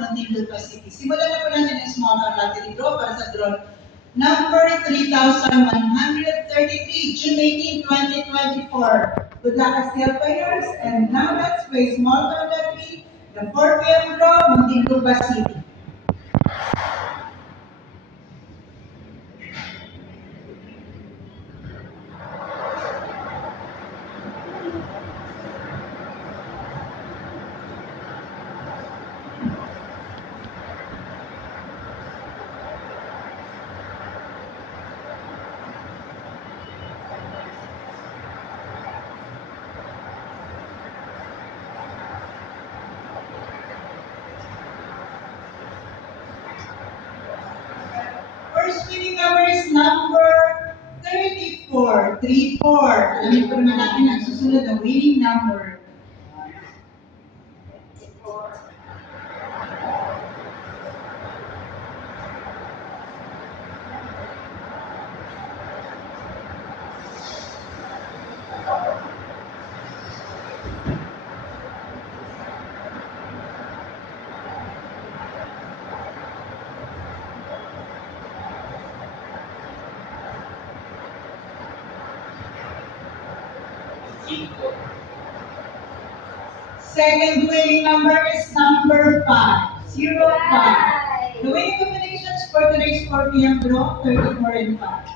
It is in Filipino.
Muntinlupa City. Simulan na po natin ang small town lottery draw para sa draw number 3,133, June 18, 2024. Good luck, Castile players. And now let's play small town lottery, the 4 p.m. draw, Muntinlupa City. First winning number is number 34, 34. Alamin po naman natin ang susunod na winning number. Second winning number is number 5, 05. The winning combinations for today's 4 p.m. draw, 34 and 5.